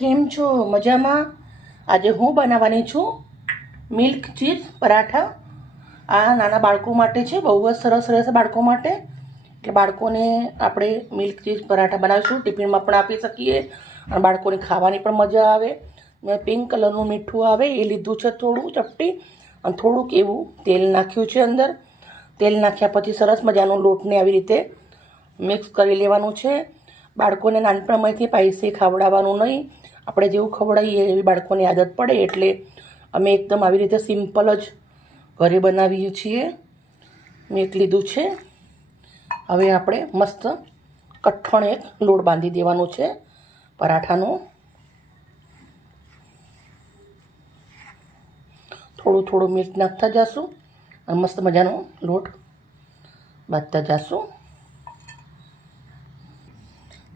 કેમ છો? મજામાં? આજે હું બનાવવાની છું મિલ્ક ચીઝ પરાઠા. આ નાના બાળકો માટે છે, બહુ જ સરસ રહેશે બાળકો માટે. એટલે બાળકોને આપણે મિલ્ક ચીઝ પરાઠા બનાવીશું, ટિફિનમાં પણ આપી શકીએ અને બાળકોને ખાવાની પણ મજા આવે. મેં પિંક કલરનું મીઠું આવે એ લીધું છે, થોડું ચપટી, અને થોડુંક એવું તેલ નાખ્યું છે અંદર. તેલ નાખ્યા પછી સરસ મજાનો લોટને આવી રીતે મિક્સ કરી લેવાનું છે. બાળકોને નાનપણમાંથી સ્પાઈસી ખવડાવવાનું નહીં, આપણે જેવું ખવડાવીએ એવી બાળકોની આદત પડે, એટલે અમે એકદમ આવી રીતે સિમ્પલ જ ઘરે બનાવીએ છીએ. મેં એક લીધું છે. હવે આપણે મસ્ત કઠણ એક લોટ બાંધી દેવાનું છે પરાઠાનો. થોડું થોડું મિર્ચ નાખતા જઈશું અને મસ્ત મજાનો લોટ બાંધતા જઈશું.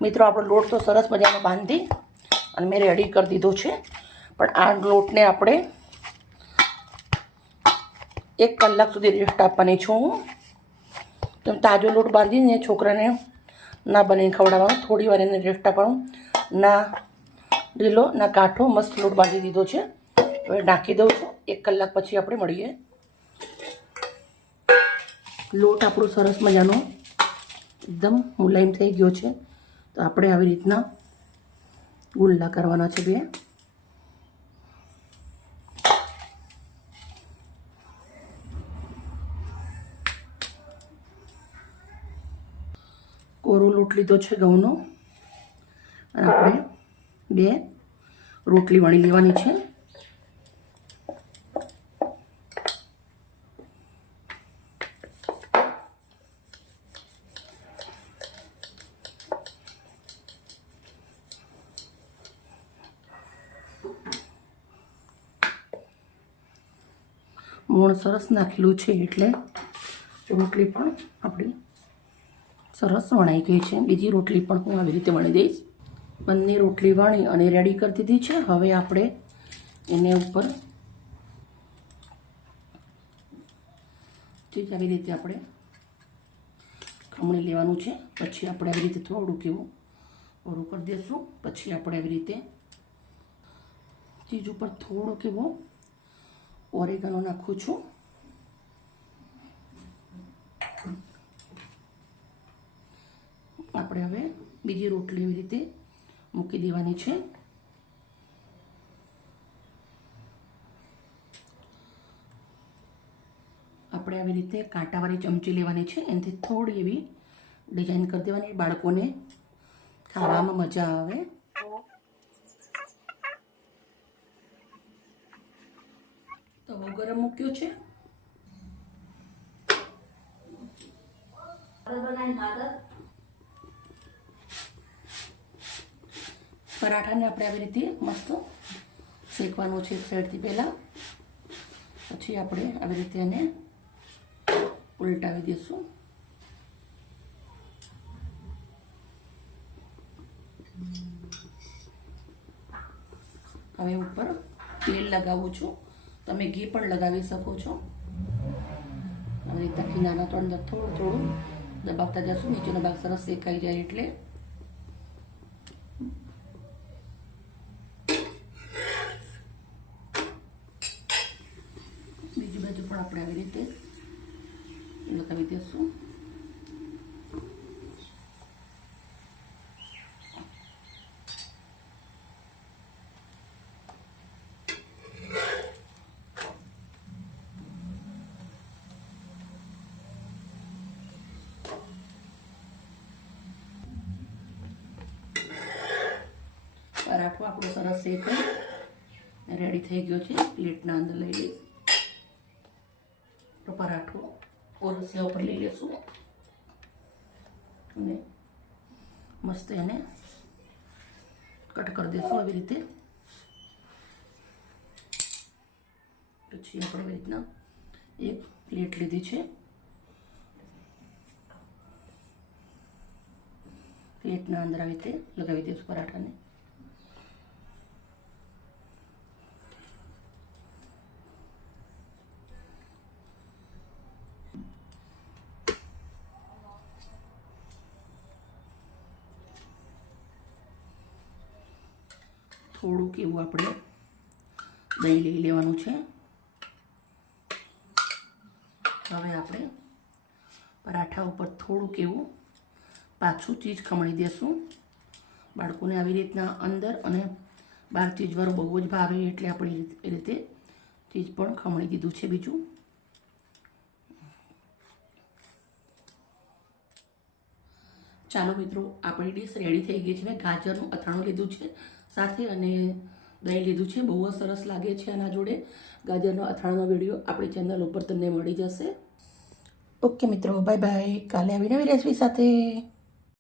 મિત્રો, આપણો લોટ તો સરસ મજાનો બાંધી અને મેં રેડી કરી દીધો છે. પણ આ લોટને આપણે 1 કલાક સુધી રેસ્ટ આપવાની છું હું. તેમ તાજો લોટ બાંધીને છોકરાને ના બનીને ખવડાવવાનો, થોડી વાર એને રેસ્ટ આપવાનું. ના ઢીલો ના કાઠો, મસ્ત લોટ બાંધી દીધો છે. હવે નાખી દઉં છું. 1 કલાક પછી આપણે મળીએ. લોટ આપણો સરસ મજાનો એકદમ મુલાયમ થઈ ગયો છે. તો આપણે આવી રીતના ગુલ્લા કરવાના છે 2. કોરો લોટ લીધો છે ઘઉંનો, અને આપણે 2 રોટલી વણી લેવાની છે. મોણ સરસ નાખેલું છે એટલે રોટલી પણ આપણી સરસ વણાઈ ગઈ છે. બીજી રોટલી પણ હું આવી રીતે વણી દઈશ. બંને રોટલી વણી અને રેડી કરી દીધી છે. હવે આપણે એને ઉપર આવી રીતે આપણે ખમણી લેવાનું છે. પછી આપણે આવી રીતે થોડુંક એવું ઓરું કરી દઈશું. પછી આપણે આવી રીતે ચીજ ઉપર થોડોક એવો ઓરેગાનો નાખું છું. આપણે હવે બીજી રોટલી એવી રીતે મૂકી દેવાની છે. આપણે આવી રીતે કાંટાવાળી ચમચી લેવાની છે, એનાથી થોડી એવી ડિઝાઇન કરી દેવાની, બાળકોને ખાવામાં મજા આવે. તવો ગરમ મૂક્યો છે. પરાઠાને આપણે આવી રીતે મસ્ત શેકવાનું છે એક સાઈડથી પહેલાં. પછી આપણે આવી રીતે એને ઉલટાવી દઈશું. હવે ઉપર તેલ લગાવું છું. તમે ઘી પણ લગાવી શકો છો. આવી રીતે કિનારા તો અંદર થોડું થોડું દબાવતા જશું, નીચેનો ભાગ સરસ શેકાઈ જાય એટલે. બીજી બાજુ પણ આપણે આવી રીતે લગાવી દઈશું. પરાઠો આપણો સરસ શેકાઈ રેડી થઈ ગયો છે. પ્લેટના અંદર લઈ લઈશ. તો પરાઠો ઓરસિયા ઉપર લઈ લઈશું અને મસ્ત એને કટ કરી દઈશું આવી રીતે. પછી આપણે આવી રીતના એક પ્લેટ લીધી છે. પ્લેટના અંદર આવી રીતે લગાવી દઈશું પરાઠાને. થોડુંક એવું આપણે દહીં લઈ લેવાનું છે. હવે આપણે પરાઠા ઉપર થોડુંક એવું પાછું ચીઝ ખમણી દેશું. બાળકોને આવી રીતના અંદર અને બહાર ચીઝવાળું બહુ જ ભાવે એટલે આપણે એ રીતે ચીઝ પણ ખમણી દીધું છે બીજું. ચાલો મિત્રો, આપણી ડીશ રેડી થઈ ગઈ છે. મેં ગાજરનું અથાણું લીધું છે સાથે અને દહીં લીધું છે. બહુ જ સરસ લાગે છે. આના જોડે ગાજરનો અથાણાનો વિડીયો આપણી ચેનલ ઉપર તમને મળી જશે. ઓકે મિત્રો, બાય બાય. કાલે આવી નવી રેસીપી સાથે.